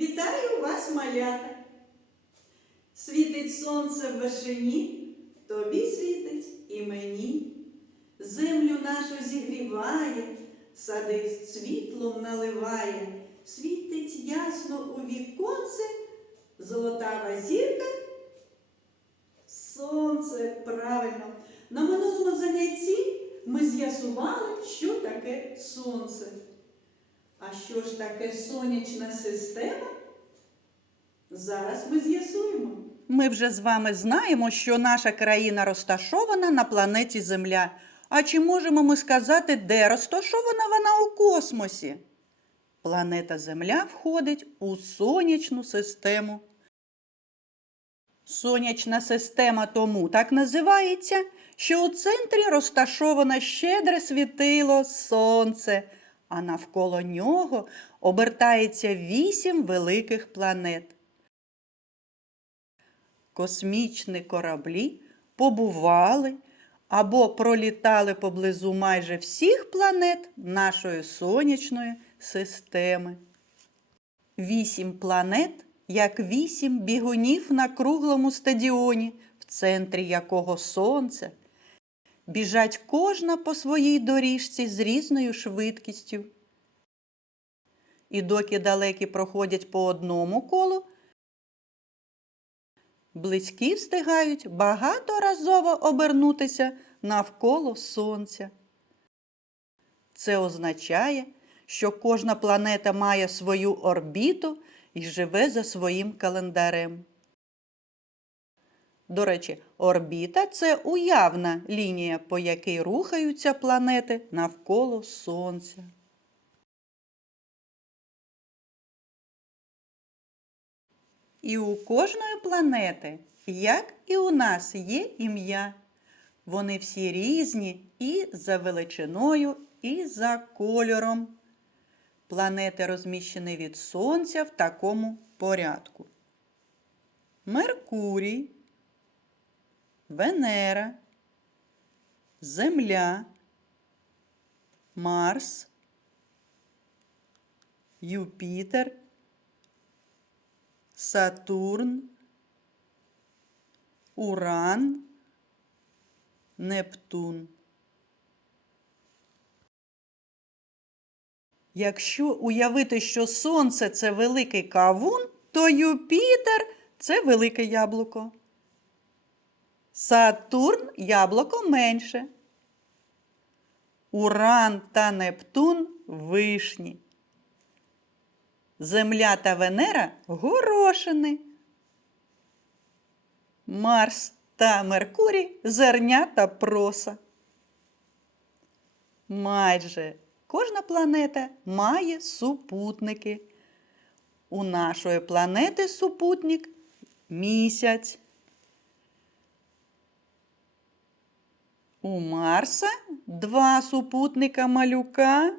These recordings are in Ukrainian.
Вітаю вас, малята! Світить сонце в вишині, тобі світить і мені. Землю нашу зігріває, сади світлом наливає, світить ясно у віконце, золотава зірка. Сонце, правильно. На минулому занятті ми з'ясували, що таке сонце. А що ж таке сонячна система? Зараз ми з'ясуємо. Ми вже з вами знаємо, що наша країна розташована на планеті Земля. А чи можемо ми сказати, де розташована вона у космосі? Планета Земля входить у сонячну систему. Сонячна система тому так називається, що у центрі розташоване щедре світило Сонце, а навколо нього обертається вісім великих планет. Космічні кораблі побували або пролітали поблизу майже всіх планет нашої сонячної системи. Вісім планет, як вісім бігунів на круглому стадіоні, в центрі якого сонце, біжать кожна по своїй доріжці з різною швидкістю. І доки далекі проходять по одному колу, близькі встигають багаторазово обернутися навколо Сонця. Це означає, що кожна планета має свою орбіту і живе за своїм календарем. До речі, орбіта це уявна лінія, по якій рухаються планети навколо Сонця. І у кожної планети, як і у нас, є ім'я. Вони всі різні і за величиною, і за кольором. Планети розміщені від Сонця в такому порядку. Меркурій, Венера, Земля, Марс, Юпітер, Сатурн, Уран, Нептун. Якщо уявити, що Сонце це великий кавун, то Юпітер це велике яблуко. Сатурн яблуко менше. Уран та Нептун вишні. Земля та Венера горошини. Марс та Меркурій зерня та проса. Майже кожна планета має супутники. У нашої планети супутник місяць. У Марса два супутника малюка.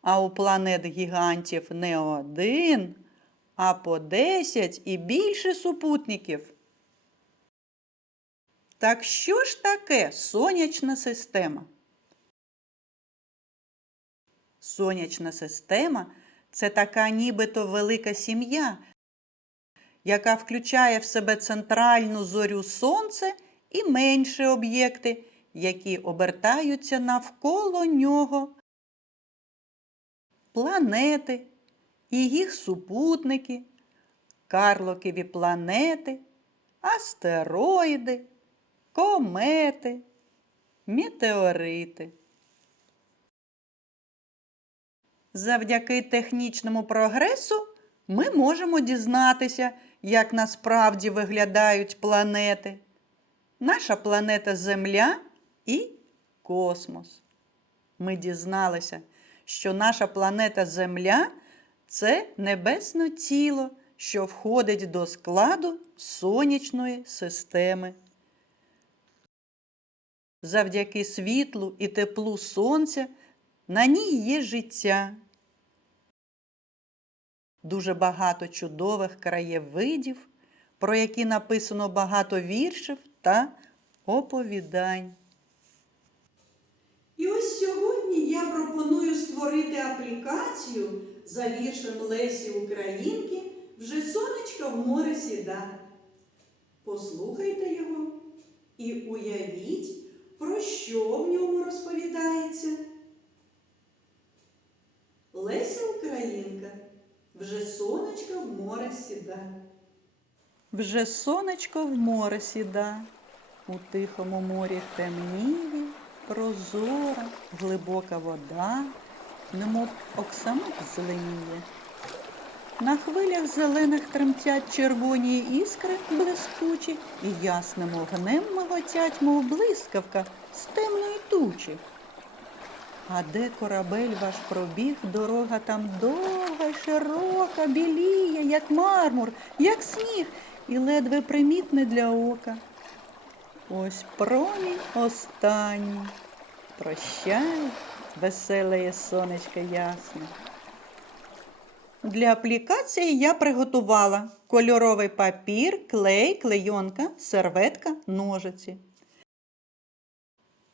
А у планет гігантів не один, а по 10 і більше супутників. Так що ж таке сонячна система? Сонячна система це така нібито велика сім'я, яка включає в себе центральну зорю Сонце і менші об'єкти, які обертаються навколо нього. Планети і їх супутники, карлокові планети, астероїди, комети, метеорити. Завдяки технічному прогресу ми можемо дізнатися, як насправді виглядають планети. Наша планета Земля і космос. Ми дізналися, що наша планета Земля це небесне тіло, що входить до складу сонячної системи. Завдяки світлу і теплу сонця на ній є життя. Дуже багато чудових краєвидів, про які написано багато віршів та оповідань. І ось сьогодні я пропоную створити аплікацію за віршем Лесі Українки вже сонечко в море сіда. Послухайте його і уявіть, про що в ньому розповідається. Леся Українка вже сонечко в море сіда. Вже сонечко в море сіда, у тихому морі темніє, прозора, глибока вода, немов оксамит зеленіє. На хвилях зелених тремтять червоні іскри блискучі, і ясним огнем миготять, мов блискавка з темної тучі. А де корабель ваш пробіг, дорога там довга, й широка, біліє, як мармур, як сніг, і ледве примітне для ока. Ось промінь останній. Прощай, веселе сонечко ясне. Для аплікації я приготувала кольоровий папір, клей, клейонка, серветка, ножиці.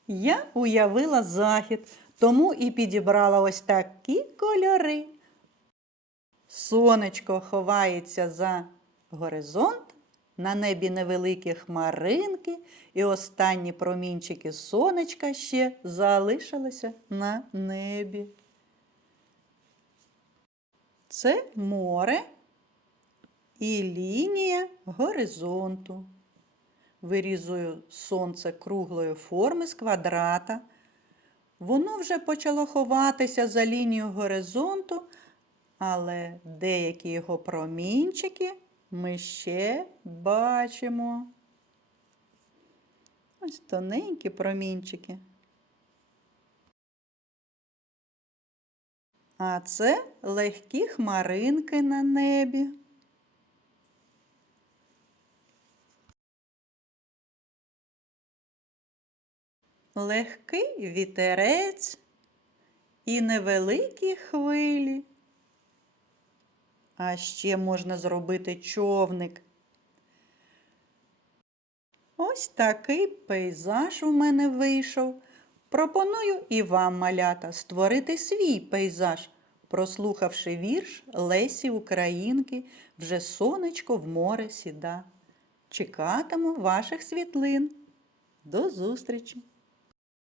Я уявила захід, тому і підібрала ось такі кольори. Сонечко ховається за горизонт, на небі невеликі хмаринки, і останні промінчики сонечка ще залишилися на небі. Це море і лінія горизонту. Вирізую сонце круглої форми з квадрата. Воно вже почало ховатися за лінією горизонту, але деякі його промінчики ми ще бачимо. Ось тоненькі промінчики. А це легкі хмаринки на небі. Легкий вітерець і невеликі хвилі. А ще можна зробити човник. Ось такий пейзаж у мене вийшов. Пропоную і вам, малята, створити свій пейзаж, прослухавши вірш Лесі Українки вже сонечко в море сіда. Чекатиму ваших світлин. До зустрічі!